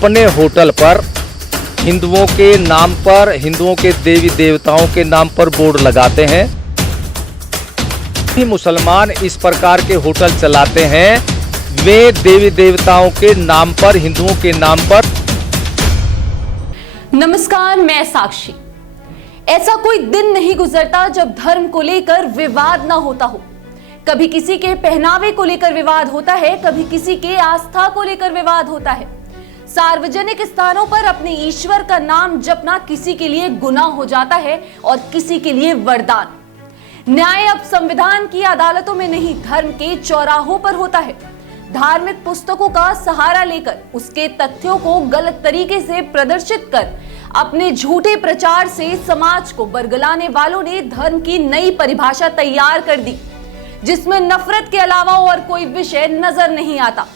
अपने होटल पर हिंदुओं के नाम पर, हिंदुओं के देवी देवताओं के नाम पर बोर्ड लगाते हैं। मुसलमान इस प्रकार के होटल चलाते हैं, वे देवी देवताओं के नाम पर, हिंदुओं के नाम पर। नमस्कार, मैं साक्षी। ऐसा कोई दिन नहीं गुजरता जब धर्म को लेकर विवाद ना होता हो। कभी किसी के पहनावे को लेकर विवाद होता है, कभी किसी के आस्था को लेकर विवाद होता है। सार्वजनिक स्थानों पर अपने ईश्वर का नाम जपना किसी के लिए गुनाह हो जाता है और किसी के लिए वरदान। न्याय अब संविधान की अदालतों में नहीं, धर्म के चौराहों पर होता है। धार्मिक पुस्तकों का सहारा लेकर उसके तथ्यों को गलत तरीके से प्रदर्शित कर अपने झूठे प्रचार से समाज को बरगलाने वालों ने धर्म की नई परिभाषा तैयार कर दी, जिसमें नफरत के अलावा और कोई विषय नजर नहीं आता।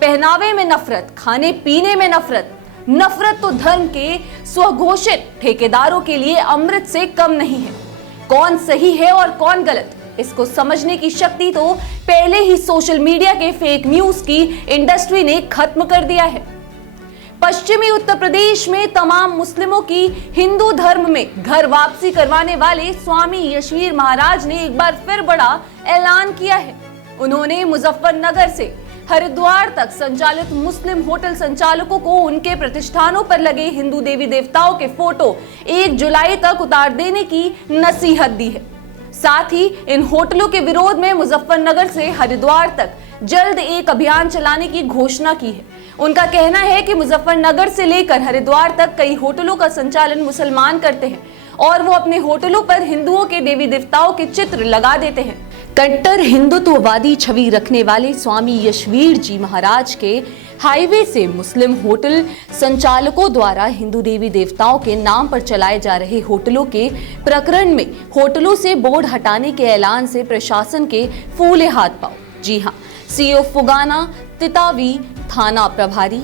पहनावे में नफरत, खाने पीने में नफरत। नफरत तो धर्म के स्वघोषित ठेकेदारों के लिए अमृत से कम नहीं है। कौन सही है और कौन गलत, इसको समझने की शक्ति तो पहले ही सोशल मीडिया के फेक न्यूज की इंडस्ट्री ने खत्म कर दिया है। पश्चिमी उत्तर प्रदेश में तमाम मुस्लिमों की हिंदू धर्म में घर वापसी करवाने वाले स्वामी यशवीर महाराज ने एक बार फिर बड़ा ऐलान किया है। उन्होंने मुजफ्फरनगर से हरिद्वार तक संचालित मुस्लिम होटल संचालकों को उनके प्रतिष्ठानों पर लगे हिंदू देवी देवताओं के फोटो 1 जुलाई तक उतार देने की नसीहत दी है। साथ ही इन होटलों के विरोध में मुजफ्फरनगर से हरिद्वार तक जल्द एक अभियान चलाने की घोषणा की है। उनका कहना है कि मुजफ्फरनगर से लेकर हरिद्वार तक कई होटलों का संचालन मुसलमान करते हैं और वो अपने होटलों पर हिंदुओं के देवी देवताओं के चित्र लगा देते हैं। कट्टर हिंदुत्ववादी छवि रखने वाले स्वामी यशवीर जी महाराज के हाईवे से मुस्लिम होटल संचालकों द्वारा हिंदू देवी देवताओं के नाम पर चलाए जा रहे होटलों के प्रकरण में होटलों से बोर्ड हटाने के ऐलान से प्रशासन के फूले हाथ पाओ। जी हाँ, सीओ फुगाना, तितावी थाना प्रभारी,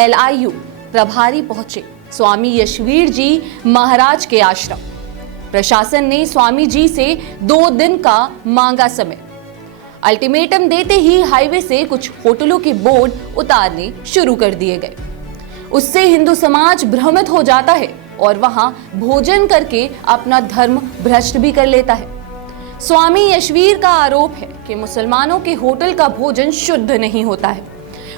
LIU प्रभारी पहुंचे स्वामी यशवीर जी महाराज के आश्रम। प्रशासन ने स्वामी जी से 2 दिन का मांगा समय। अल्टीमेटम देते ही हाईवे से कुछ होटलों के बोर्ड उतारने शुरू कर दिए गए। उससे हिंदू समाज भ्रमित हो जाता है और वहां भोजन करके अपना धर्म भ्रष्ट भी कर लेता है। स्वामी यशवीर का आरोप है कि मुसलमानों के होटल का भोजन शुद्ध नहीं होता है।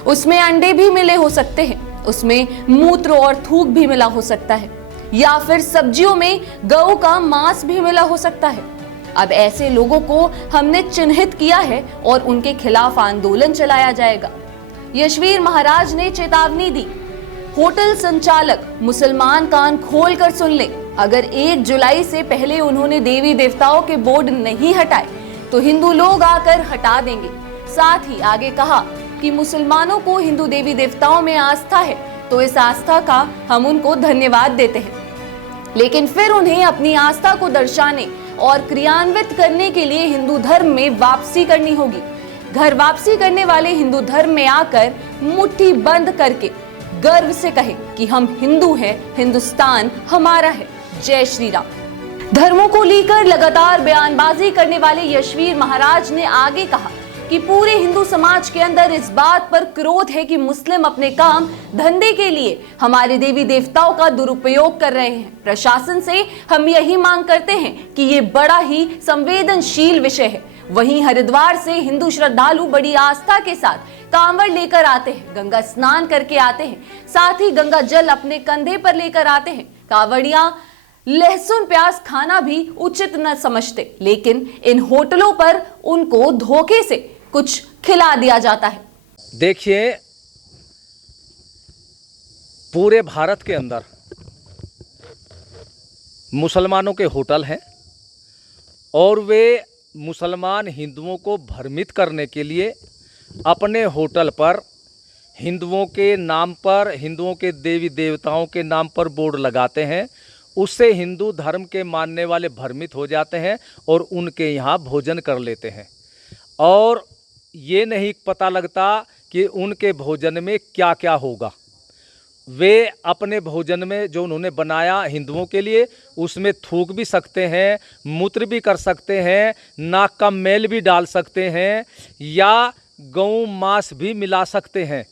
उसमें अंडे भी मिले हो सकते हैं, उसमें मूत्र और थूक भी मिला हो सकता है, या फिर सब्जियों में गऊ का मांस भी मिला हो सकता है। अब ऐसे लोगों को हमने चिन्हित किया है और उनके खिलाफ आंदोलन चलाया जाएगा। यशवीर महाराज ने चेतावनी दी, होटल संचालक मुसलमान कान खोल कर सुन ले। अगर 1 जुलाई से पहले उन्होंने देवी देवताओं के बोर्ड नहीं हटाए तो हिंदू लोग आकर हटा देंगे। साथ ही आगे कहा कि मुसलमानों को हिंदू देवी देवताओं में आस्था है तो इस आस्था का हम उनको धन्यवाद देते हैं, लेकिन फिर उन्हें अपनी आस्था को दर्शाने और क्रियान्वित करने के लिए हिंदू धर्म में वापसी करनी होगी। घर वापसी करने वाले हिंदू धर्म में आकर मुट्ठी बंद करके गर्व से कहें कि हम हिंदू हैं, हिंदुस्तान हमारा है। जय श्री राम। धर्मों को लेकर लगातार बयानबाजी करने वाले यशवीर महाराज ने आगे कहा कि पूरे हिंदू समाज के अंदर इस बात पर क्रोध है कि मुस्लिम अपने काम धंधे के लिए हमारे देवी देवताओं का दुरुपयोग कर रहे हैं। प्रशासन से हम यही मांग करते हैं कि ये बड़ा ही संवेदनशील विषय है। वहीं हरिद्वार से हिंदू श्रद्धालु बड़ी आस्था के साथ कांवड़ लेकर आते हैं, गंगा स्नान करके आते हैं, साथ ही गंगा जल अपने कंधे पर लेकर आते हैं। कांवड़िया लहसुन प्याज खाना भी उचित न समझते, लेकिन इन होटलों पर उनको धोखे से कुछ खिला दिया जाता है। देखिए, पूरे भारत के अंदर मुसलमानों के होटल हैं और वे मुसलमान हिंदुओं को भ्रमित करने के लिए अपने होटल पर हिंदुओं के नाम पर, हिंदुओं के देवी देवताओं के नाम पर बोर्ड लगाते हैं। उससे हिंदू धर्म के मानने वाले भ्रमित हो जाते हैं और उनके यहाँ भोजन कर लेते हैं और ये नहीं पता लगता कि उनके भोजन में क्या क्या होगा। वे अपने भोजन में जो उन्होंने बनाया हिंदुओं के लिए, उसमें थूक भी सकते हैं, मूत्र भी कर सकते हैं, नाक का मैल भी डाल सकते हैं या गऊ मांस भी मिला सकते हैं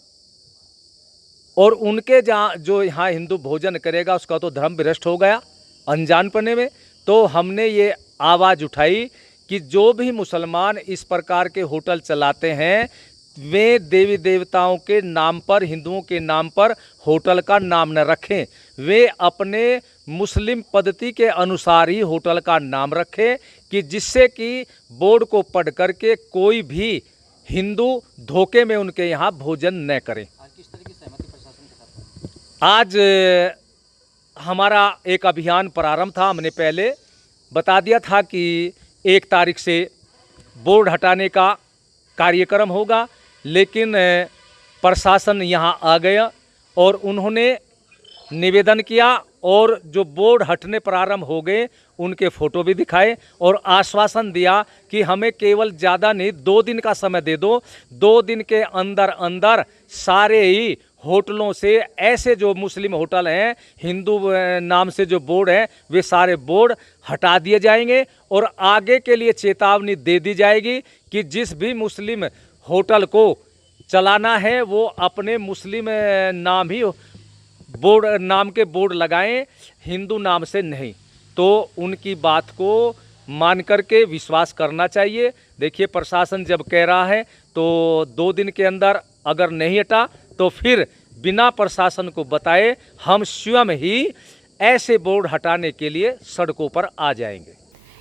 और उनके जहाँ जो यहाँ हिंदू भोजन करेगा उसका तो धर्म भ्रष्ट हो गया अनजानपने में। तो हमने ये आवाज़ उठाई कि जो भी मुसलमान इस प्रकार के होटल चलाते हैं वे देवी देवताओं के नाम पर, हिंदुओं के नाम पर होटल का नाम न रखें। वे अपने मुस्लिम पद्धति के अनुसार ही होटल का नाम रखें कि जिससे कि बोर्ड को पढ़ करके कोई भी हिंदू धोखे में उनके यहाँ भोजन न करे। आज किस तरह की सहमति प्रशासन के साथ? आज हमारा एक अभियान प्रारंभ था। हमने पहले बता दिया था कि 1 तारीख से बोर्ड हटाने का कार्यक्रम होगा, लेकिन प्रशासन यहाँ आ गया और उन्होंने निवेदन किया और जो बोर्ड हटने प्रारंभ हो गए उनके फ़ोटो भी दिखाए और आश्वासन दिया कि हमें केवल ज़्यादा नहीं 2 दिन का समय दे दो। 2 दिन के अंदर अंदर सारे ही होटलों से, ऐसे जो मुस्लिम होटल हैं हिंदू नाम से जो बोर्ड हैं वे सारे बोर्ड हटा दिए जाएंगे और आगे के लिए चेतावनी दे दी जाएगी कि जिस भी मुस्लिम होटल को चलाना है वो अपने मुस्लिम नाम ही बोर्ड, नाम के बोर्ड लगाएं, हिंदू नाम से नहीं। तो उनकी बात को मान करके विश्वास करना चाहिए। देखिए प्रशासन जब कह रहा है तो 2 दिन के अंदर अगर नहीं हटा तो फिर बिना प्रशासन को बताए हम स्वयं ही ऐसे बोर्ड हटाने के लिए सड़कों पर आ जाएंगे।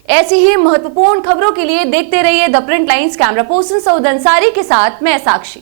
ऐसी ही महत्वपूर्ण खबरों के लिए देखते रहिए the print lines. Camera person Saud Ansari के साथ मैं साक्षी।